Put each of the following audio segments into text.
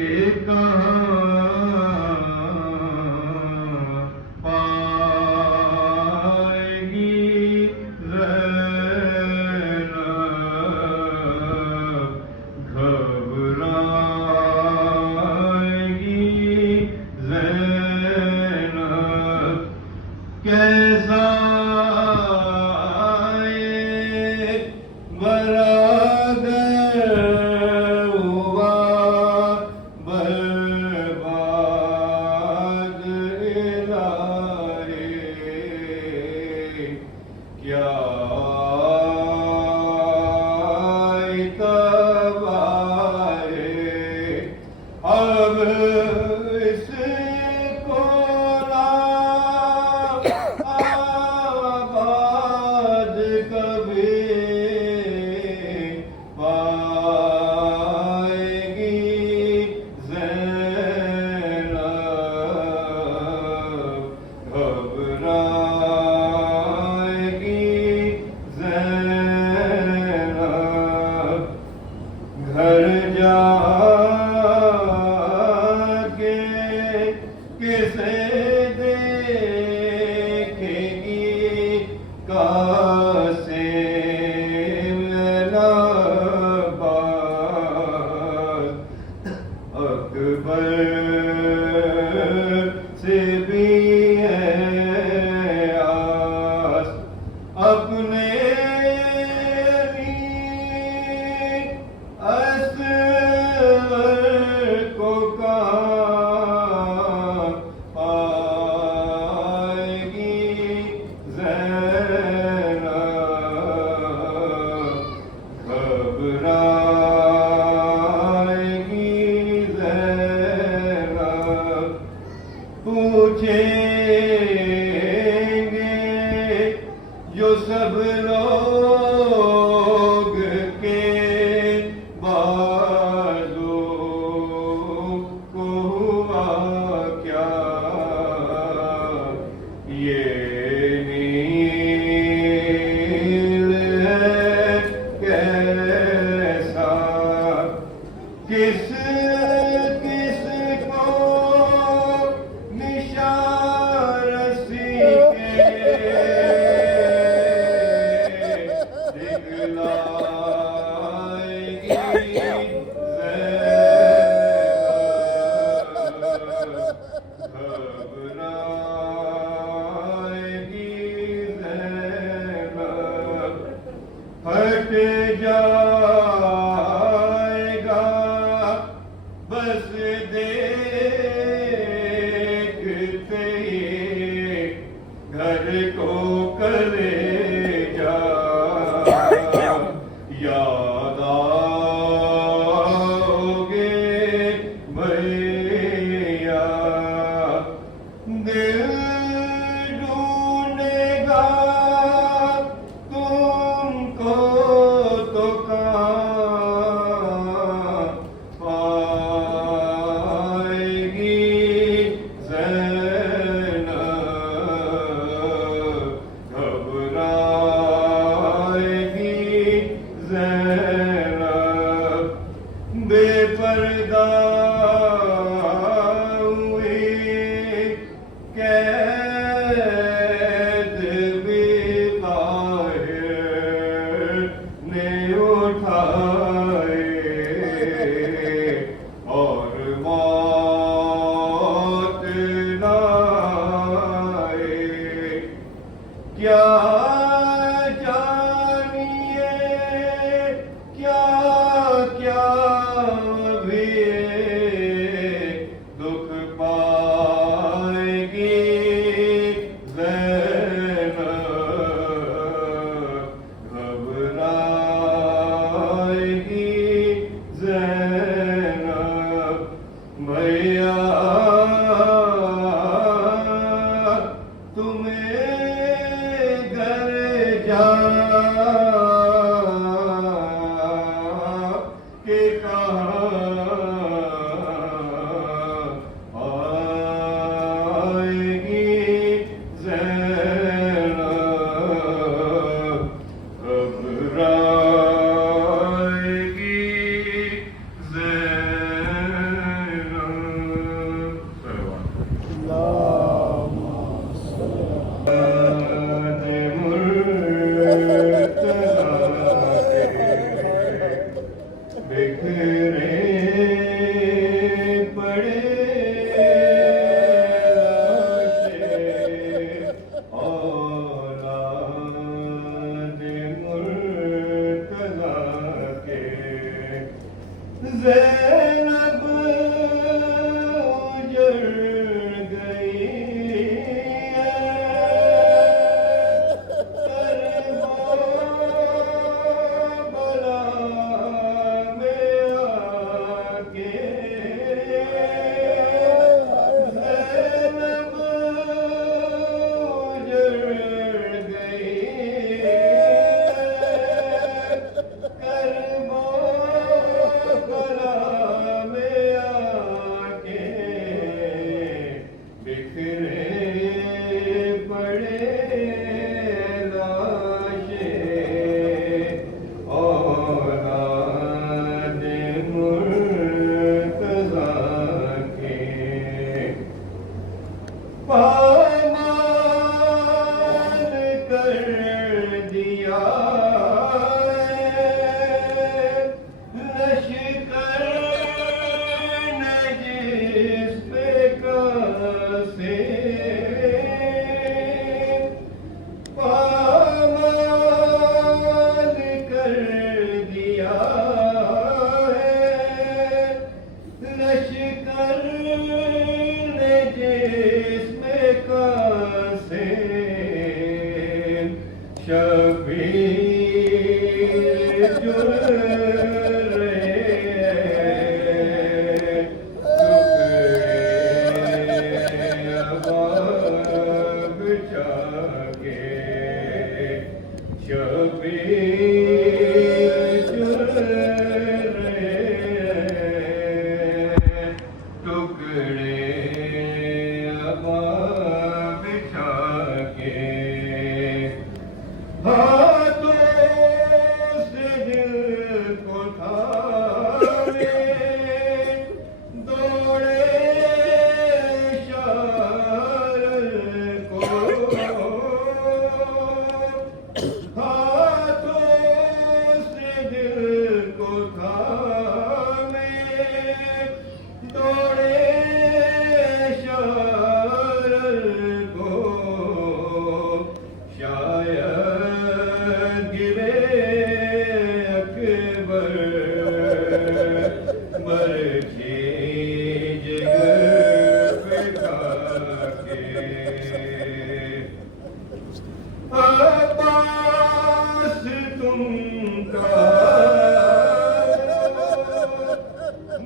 کہ کہاں پائے گی زینب گھبرائے گی زینب کیسا گھر جا کے کسے دیکھے گی قاسم لباس اکبر سے بھی ہے آس اپنے پوچھیں گے جو سب لوگ کے بازو کو ہوا کیا یہ نیل ہے کیسا کس ہٹ جائے گا بس دیکھتے گھر کو کلیجا یاد آؤگے بھیا دل ڈھونڈے گا تم کو تو کہاں پائے گی زینب گھبرائے گی زینب بے پردہ ہوئی قید بھی طاہر نے اٹھائے اور موت نہ آئے کیا جانیے کیا کیا بھی دکھ پائے گی زینب گھبرائے گی زینب بھیا تمہیں گھر جا کے کہاں آئے گی زینب گھبرائے گی زینب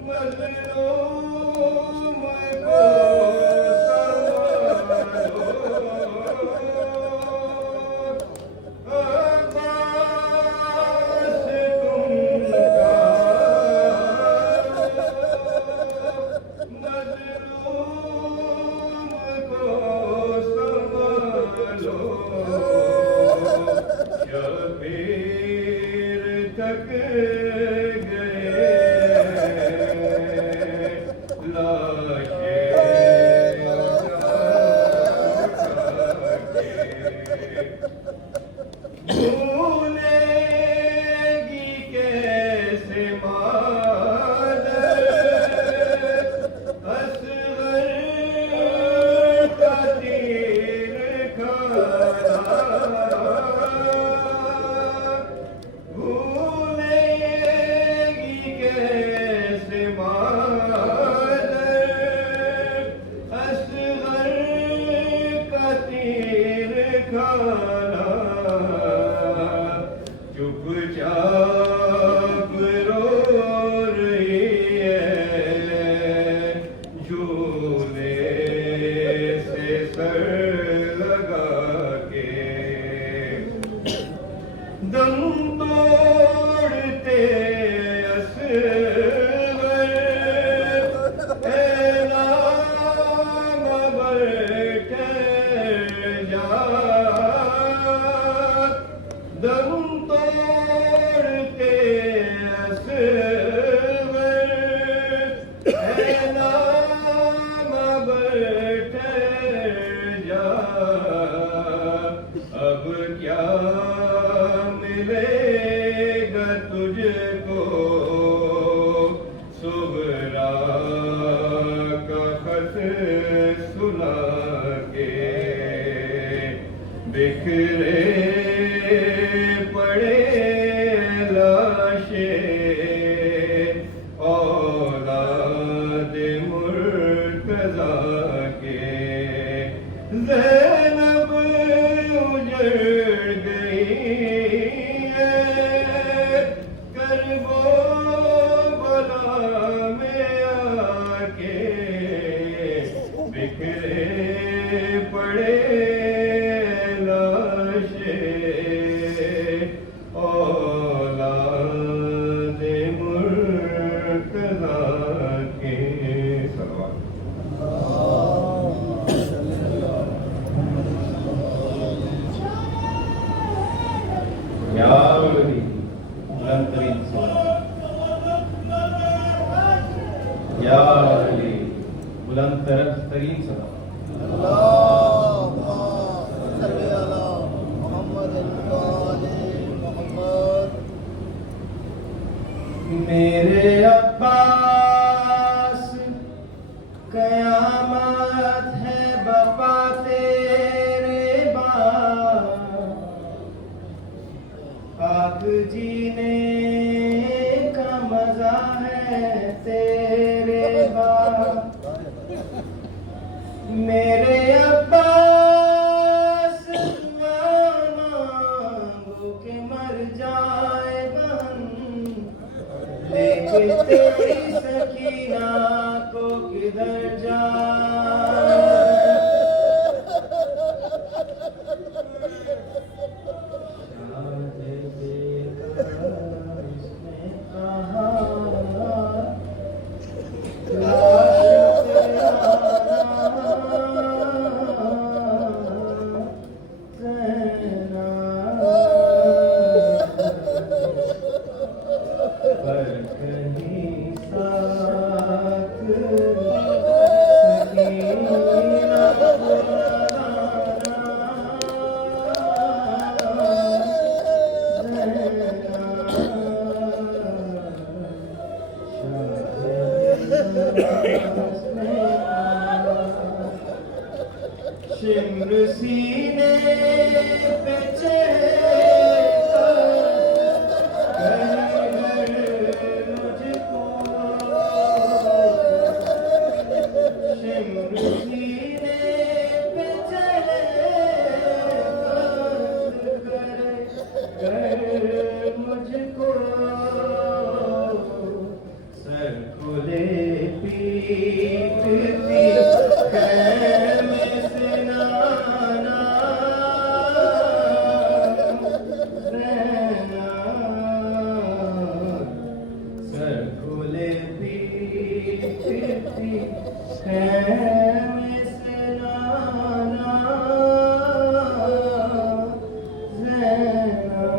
مظلوم کو سنبھالو، عباس تم کا مظلوم کو سنبھالو، شبیر تک گئے لاشیں بھولے گی کیسے مادر اصغر کا تیر کھانا، بھولے گی کیسے مادر اصغر کا تیر کھانا، چپ چاپ رو رہی ہے جھولے سے سر لگا کے، دم توڑتے اصغر اے نام بر ٹھہر جا، دم توڑتے اصغر اے نام بر ٹھہر جا، اب کیا ملے گا تجھ کو صغرا کا خط سنا کے، بکھرے پڑے لاشیں اولاد مرتضیٰ کے، زینب اجڑ گئی ہے کرب و بلا میں آ کے، بکھرے پڑے لاشیں اولاد مرتضیٰ کے، صلوات۔ یا علی بلند ترین صلوات، یا علی بلند ترین صلوات۔ میرے عباس قیامت ہے بپا تیرے بعد، پاک جینے کا مزہ ہے تیرے بعد، میرے عباس دعا مانگو کہ مر جائے بہن، لیکن تیری سکینہ کو کدھر جائے، شمر سینے پہ مجھ کو سر کو پیٹتی خیمے سے نانا زینا سر کھولے پیٹتی خیمے سے نانا زینا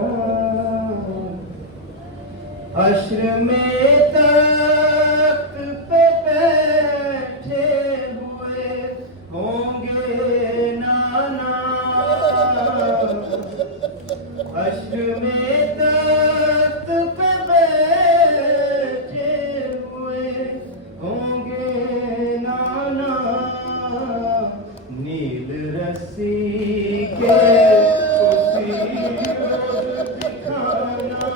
حشر میں تخت پہ بیٹھے ہوئے ہوں گے نانا حشر میں تخت پہ بیٹھے ہوئے ہوں گے نانا نیل رسی کے اسی روز دکھانا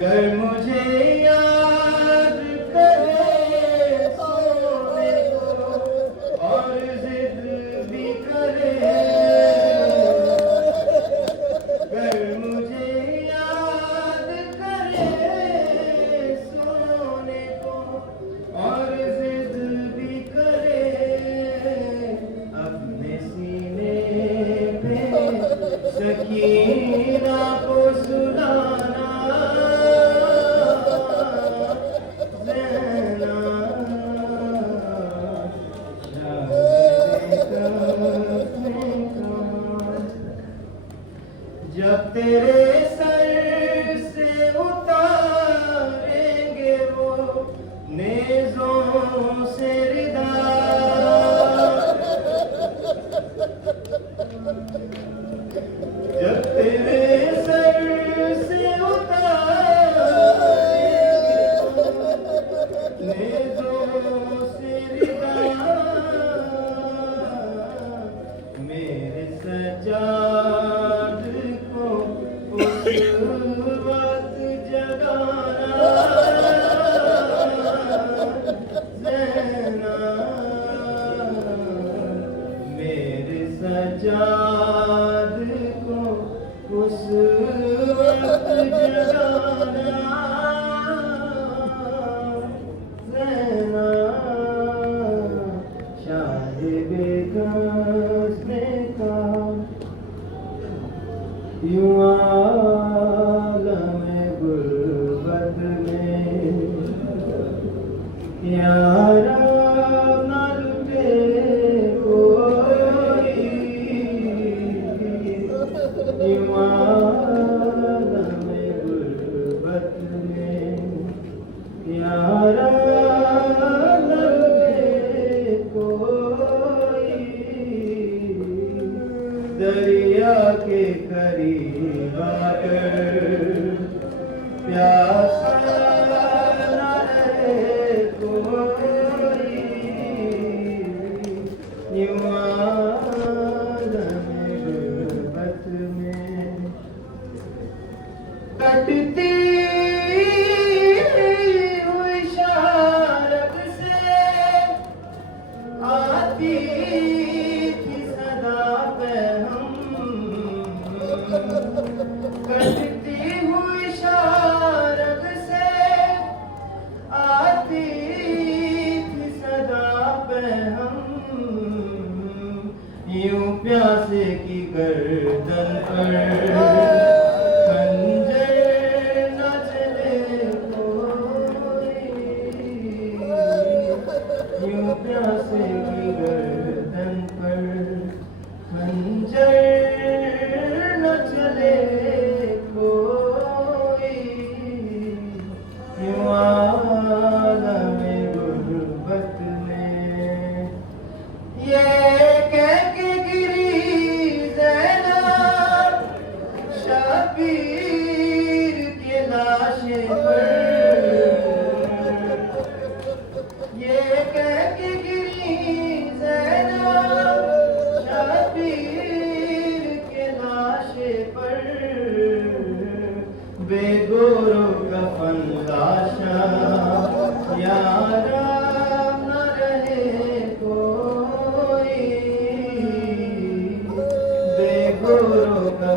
گر مجھے یاد کرے سونے کو اور ضد بھی کرے گر مجھے یاد کرے سونے کو اور ضد بھی کرے اپنے سینے پہ سکینہ کو سلانا زینا جب تیرے سر سے اتاریں گے وہ نیزوں سے ردا جب تیرے سر سے اتاریں گے وہ نیزوں سے ردا میرے سجاد کو اس وقت جگانا زینا میرے سجاد کو اس وقت جگانا زینا شاہد غزنے کا یوں عالم غربت میں یارا نہ لٹے کوئی یوں عالم غربت میں یارا نہ لٹے کوئی دریا کے قریب آ کر پیاسا نہ رہے کوئی یوں عالم غربت میں کٹتی ہوئی شارب سے آتی تھی صدا پہ ہم کٹتی ہوئی شارب سے آتی تھی صدا پہ ہم یوں پیاسے کی گردن پر خنجر نہ چلے کوئی یوں پیاسے کی گردن پر خنجر نہ چلے کوئی یوں عالم غربت میں یہ کہہ کے گری زینب شبیر کے لاشے پر یہ کہہ کے گری زینب شبیر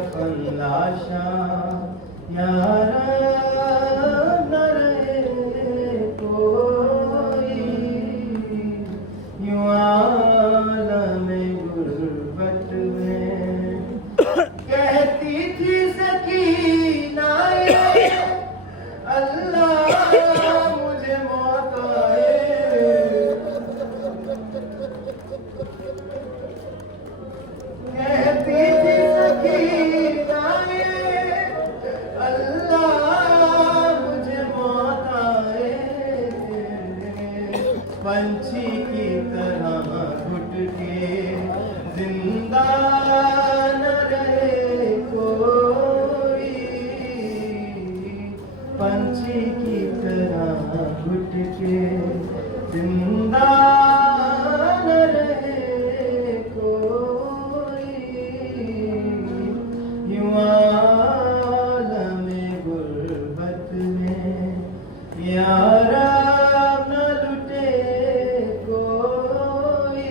کفن لاشاں یارا نہ رہے کوئی، یوں عالم غربت میں کہتی تھی سکینہ اللہ مجھے موت آئے، کہتی تھی سکینہ اللہ مجھے موت آئے، پنچھی کی طرح گھٹ کے زندہ نہ رہے کوئی، پنچھی کی طرح گھٹ کے زندہ نہ رہے کوئی، یوں عالم غربت میں یارا نہ لٹے کوئی،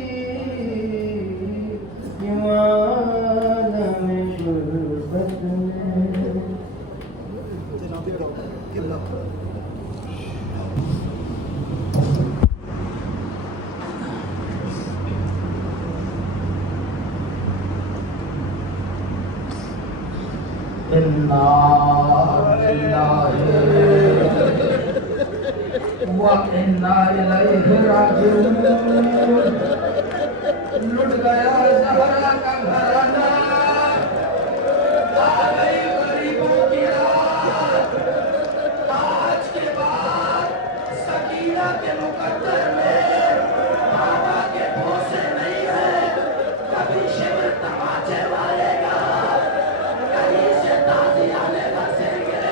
یوں عالم غربت میں۔ وَإِنَّا إِلَيْهِ رَاجِعُونَ۔ لٹ گیا زہرا کا گھرانہ، آ گئی غریبوں کی رات، آج کے بعد سکینہ کے مقدر میں بابا کے بھوسے نہیں ہیں، کبھی شبر تماچے والے گا، کہیں سے تازیانے بسیں گے۔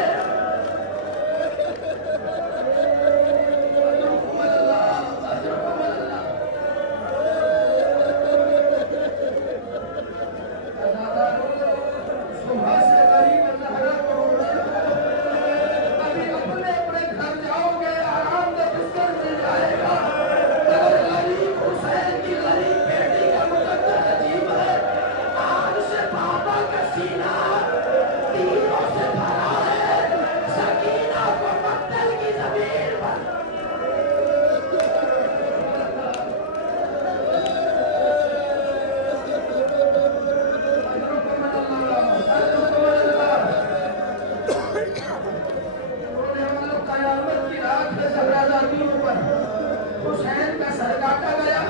حسین کا سر کاٹا گیا،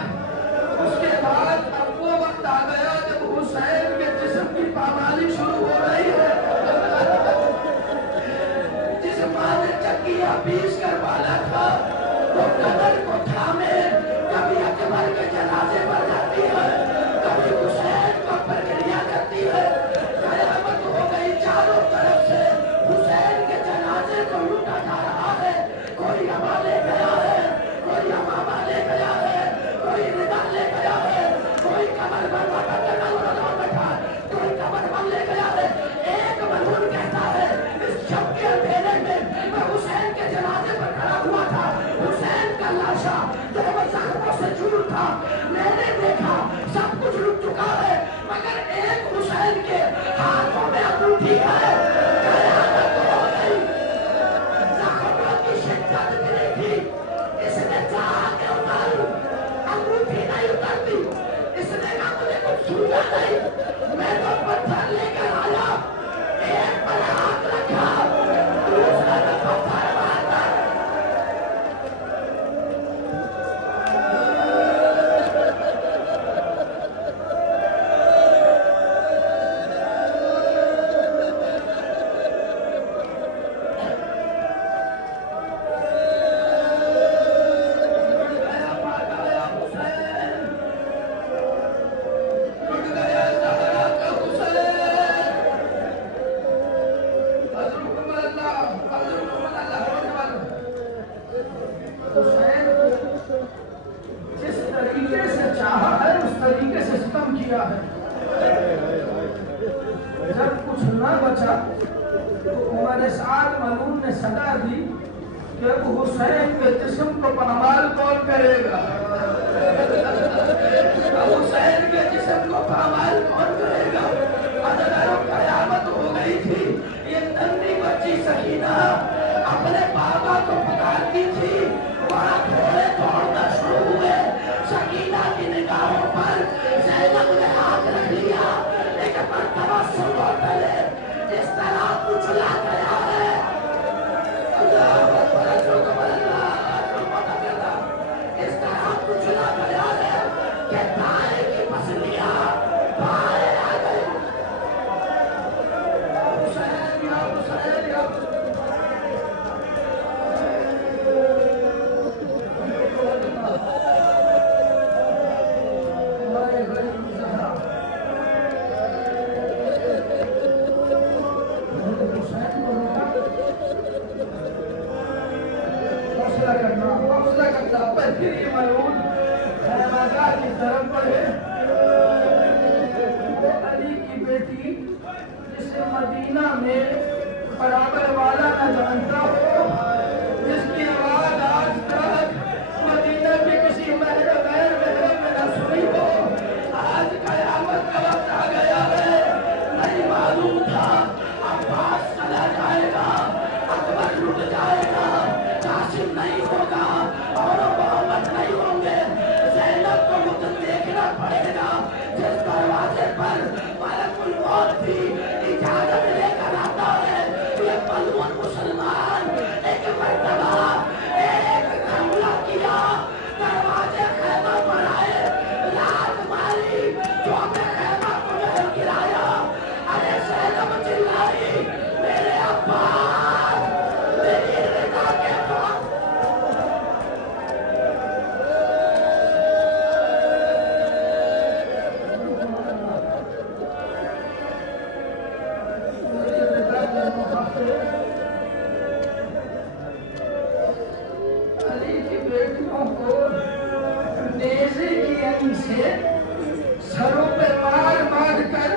اس کے بعد اب وہ وقت آ گیا جب حسین کے جسم کی پامالی شروع ہو رہی ہے۔ جس ماں نے چکیاں پیس کر بالا تھا وہ قبر کو تھامے کبھی اکبر کے جنازے پر جاتی ہے، کبھی حسین کو پرکھڑیاں کرتی ہے۔ قیامت ہو گئی، چاروں طرف سے حسین کے جنازے کو لوٹا جا رہا ہے، کوئی ہوا لے گیا ہے، کوئی امامہ لے گیا ہے، کوئی ردا لے گیا ہے، کوئی قبر پر بیٹھا، کوئی قبر پر لے گیا ہے۔ ایک ملعون کہتا ہے اس شب کے اندھیرے میں میں حسین کے جنازے پر کھڑا ہوا تھا، حسین کا لاشا جو زخموں سے چور تھا، میں نے دیکھا سب کچھ لٹ چکا ہے مگر ایک حسین کے ہاتھوں میں انگوٹھی ہے۔ قیامت ہو گئی، زخموں کی شدت اتنی تھی، اس نے چاہا کہ اتاروں، انگوٹھی نہیں اترتی، اس نے کہا مجھے کچھ سوجا نہیں، میں تو پتھر لے کر آیا، ایک پر ہاتھ رکھا، دوسرا میں پتھر مارتا۔ حسین جس طریقے سے چاہا ہے اس طریقے سے ستم کیا ہے۔ جب کچھ نہ بچا تو عمر سعد ملعون نے صدا دی کہ اب حسین کے جسم کو پامال کون کرے گا، اب حسین کے جسم کو پامال کون کرے گا۔ قیامت اللہ پر پھر ملعون خیمہ کی طرف بڑھے. وہ علی کی بیٹی جسے مدینہ میں برابر والا نہ جانتا ہو، جس کی آواز آج تک مدینہ کے کسی محل غیر محرم میں نہ سنی ہو، آج قیامت کا وقت آ گیا ہے. نہیں معلوم تھا عباس چلا جائے گا، اکبر لٹ جائے گا، قاسم نہیں ہوگا اور محمد نہیں ہوں گے. زینب کو مجھے دیکھنا پڑے گا جس دروازے پر ملک الموت بھی اجازت لے کر آتا ہے. یہ ملعون مسلمان ایک مرتبہ ایک حملہ کیا، دروازے خیمہ پر آئے، لات ماری، جو اپنے خیمہ کو نہیں گرایا. ارے زینب چلائی میرے عباس میری رضا کے بعد. علی کی بیٹیوں کو نیزے کی علی سے سروں پہ مار مار کر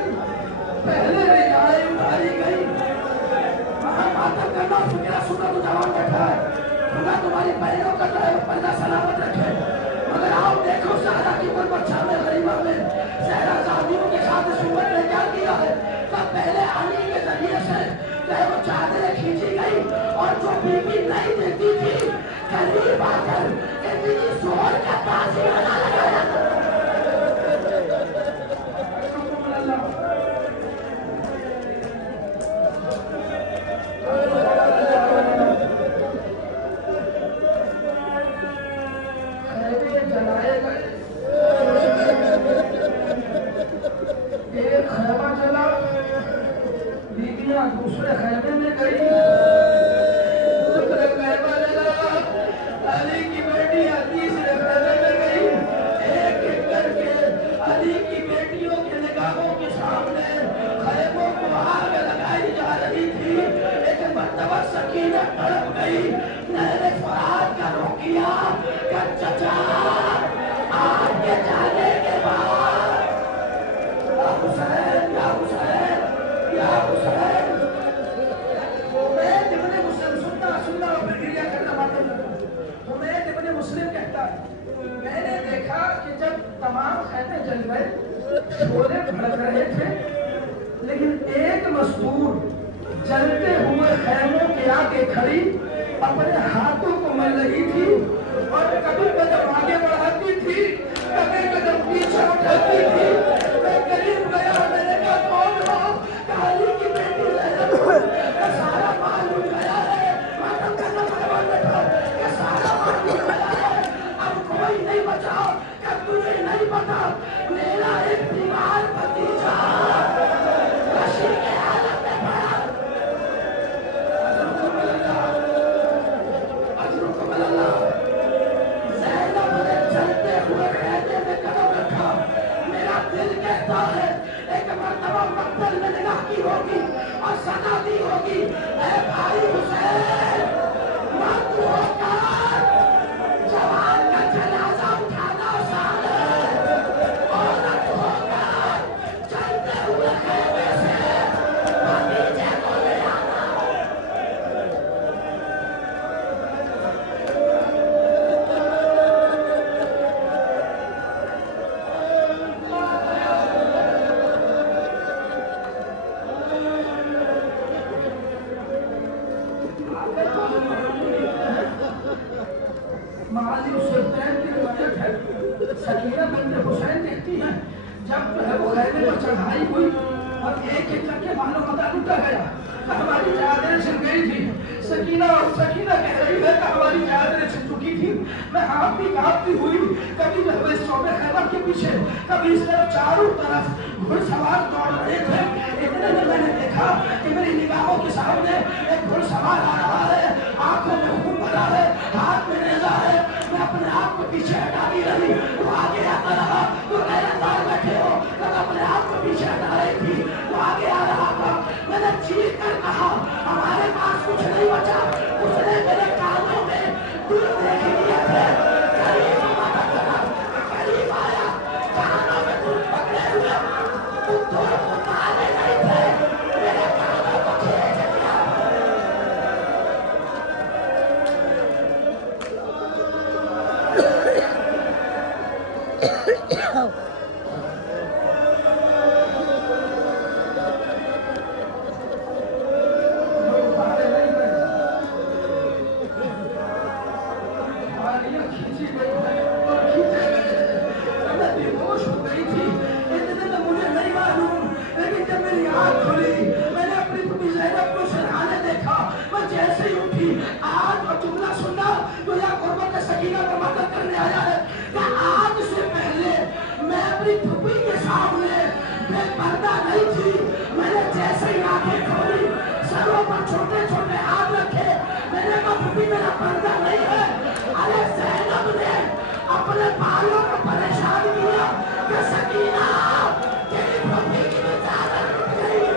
پہلے رجائیں ماری گئی. وہاں ماتم کرنا فکرہ سننا تو جوان بیٹھا ہے. خدا تمہاری بہنوں کا پردہ سلامت رکھے. مگر آپ دیکھو زہرا کی غربت شام غریبہ میں زہرا زادیوں کے ساتھ اس امت نے کیا کیا ہے. تب پہلے علی کے ذریعے سے چاہے وہ چادریں کھینچی گئی اور جو بیوی نہیں دیتی تھی قریب آ کر اتنی زور کا تاثیر نہ لگایا. جلائے گئے، ایک خیمہ جلا، بیویاں دوسرے خیمے میں گئی، دوسرے خیمہ جلا، علی کی بیٹیاں تیسرے خیمے میں گئی. ایک ایک کر کے علی کی بیٹیوں کے نگاہوں کے سامنے خیموں کو آگ لگائی جا رہی تھی. ایک مرتبہ سکینہ تڑپ گئی، نہر فرات کا رخ کیا کہ چچا آپ کے جانے کے بعد یا حسین یا حسین یا حسین. حمید ابن مسلم سننا اور پھر گریہ کرنا معلوم کرنا. حمید ابن مسلم کہتا ہے میں نے دیکھا کہ جب تمام خیمے جل گئے شعلے بھڑک رہے تھے، لیکن ایک مستور جلتے ہوئے خیموں کے آگے کھڑی اپنے ہاتھوں کو مل رہی تھی اور کبھی قدم آگے بڑھاتی تھی، کبھی قدم پیچھے اٹھاتی تھی. میں قریب گیا، میں نے کہا کون ہو؟ علی کی بیٹی زینب. سارا مال اٹھ گیا ہے، ماتم کرنا مہمان بیٹھا کہ سارا مال اٹھ گیا ہے، اب کوئی نہیں بچا. کہ تجھے نہیں پتا میرا ایک بیمار بھتیجا رشی کے حالت میں پڑا. زینب نے چلتے ہوئے خیمے میں قدم رکھا. میرا دل کہتا ہے ایک مرتبہ مقتل میں نگاہ کی ہوگی اور صدا دی ہوگی اے بھائی حسین مت ہو کر جوان کا جنازہ اٹھانا آسان ہے، عورت ہو کر چلتے ہوئے خیمے سے بھتیجے کو لے آنا. معاذ السلطان کی روایت ہے، سکینہ بنت حسین دیکھتی ہیں جب جو ہے وہ خیمے پر چڑھائی ہوئی اور ایک ایک کر کے مال و متا لوٹا گیا. ہماری چادریں چھن گئی تھی. سکینہ کہہ رہی ہے کہ ہماری چادریں چھن چکی تھی. میں ہاتھ بھی کانپتی ہوئی کبھی جو ہے اس چوبے خیمہ کے پیچھے، کبھی اس طرف چاروں طرف گھڑ سوار دوڑ رہے تھے. اتنے میں میں نے دیکھا کہ میری نگاہوں کے سامنے ایک گھڑ سوار آ رہا ہے، آنکھوں میں خون بھرا ہے، ہاتھ میں نیزہ ہے. میں اپنے آپ کو پیچھے ہٹا دی رہی، وہ آگے آتا رہا. تو غیرتدار بیٹھے ہو تو اپنے آپ کو پیچھے ہٹا رہی تھی، وہ آگے آ رہا تھا. میں نے چیخ کر کہا ہمارے پاس کچھ نہیں بچا. اس نے میرے کانوں میں دل دیکھ لیے تھے چھوٹے چھوٹے ہاتھ رکھے میرے کا پھوپھی میرا پردہ نہیں ہے. ارے زینب نے اپنے بالوں کو پریشان کیا کہ سکینہ تیری پھوپھی کی بھی چادر اٹھ گئی.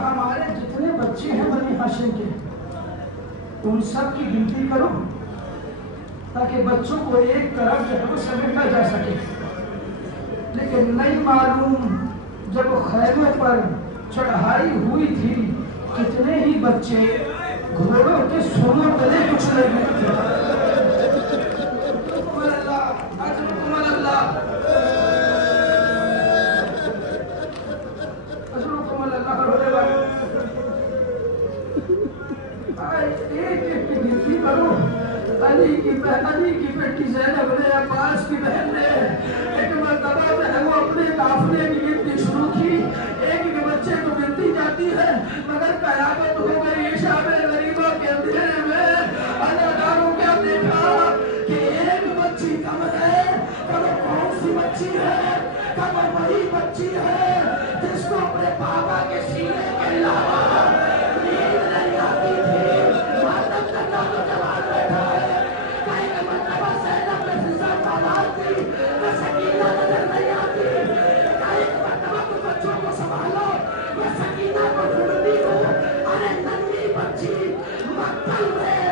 ہمارے جتنے بچے ہیں بنی ہاشم کے ان سب کی گنتی کرو تاکہ بچوں کو ایک طرف جو ہے وہ سمیٹا جا سکے. لیکن نہیں معلوم جب خیمے پر چڑھائی ہوئی تھی کتنے ہی بچے گھوڑوں کے سونوں گلے کچلے گئے تھے. علی کی بیٹی زینب نے عباس کی بہن نے ایک مرتبہ جو ہے وہ اپنے قافلے کی گنتی شروع کی. ایک ایک بچے کو گنتی جاتی ہے مگر قیامت ہو گئی. شام غریبوں کے اندھیرے میں اداکاروں کیا دیکھا کہ ایک بچی کم ہے. کب کون سی بچی ہے؟ کب وہی بچی ہے جس کو اپنے پاپا کے سینے کے علاوہ نیند نہیں آتی تھی. ماتم کرنا تو جوان بیٹھا ہے. سکینہ نظر نہیں آتی. ایک مرتبہ تو بچوں کو سنبھالو یہ سکینہ کو ڈھونڈتی ہوں. ارے ننھی بچی مقتل میں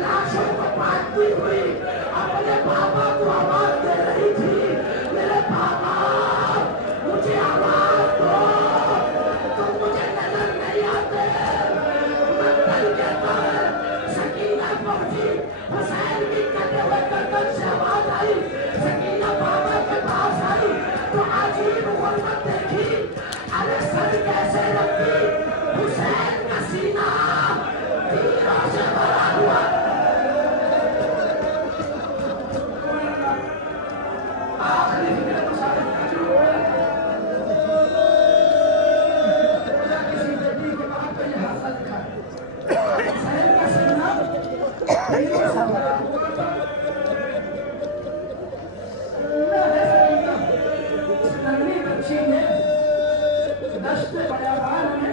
لاشوں کو پاٹتی ہوئی اپنے پاپا کو آواز دے رہی تھی میرے پاپا مجھے آواز دو تم مجھے نظر نہیں آتے. مقتل کہتا ہے سکینہ پہنچی. حسین کی کٹے ہوئے گردن سے آواز آئی. سکینہ بابا کے پاس آئی تو عجیب غربت دیکھی. ارے سر کیسے رکھی؟ حسین کا سینہ تیروں سے بھرا ہوا. آخری فکر مسافر کا جو ہوا کسی بیٹی کے بعد پہ یہ حادثہ دکھا. حسین کا سینہ تیروں سے بھرا ہوا تھا. دشت بیابان میں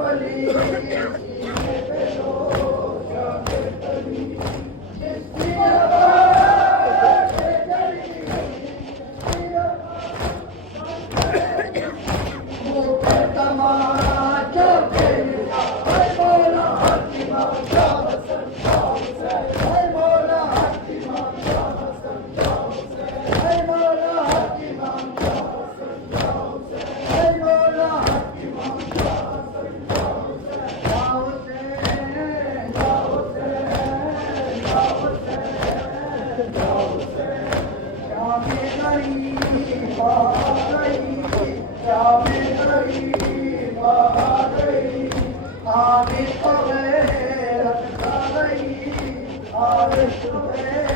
پلی سینے پہ لو جانے پلی جس کی آواز سے چلی وہ پھر تماشا کھیلا اے مولا حکیمان شاہ حسن شاہ حسین اے مولا حکیمان شاہ حسن شاہ حسین اے مولا حکیمان شاہ حسن شاہ حسین اے مولا حکیمان شاہ حسن شاہ حسین شاہ حسین شاہ حسین شاہ حسین شاہ حسین شام غریب آ گئی شام غریب آ گئی حامد کو غیرت کھا گئی عارف کو غیرت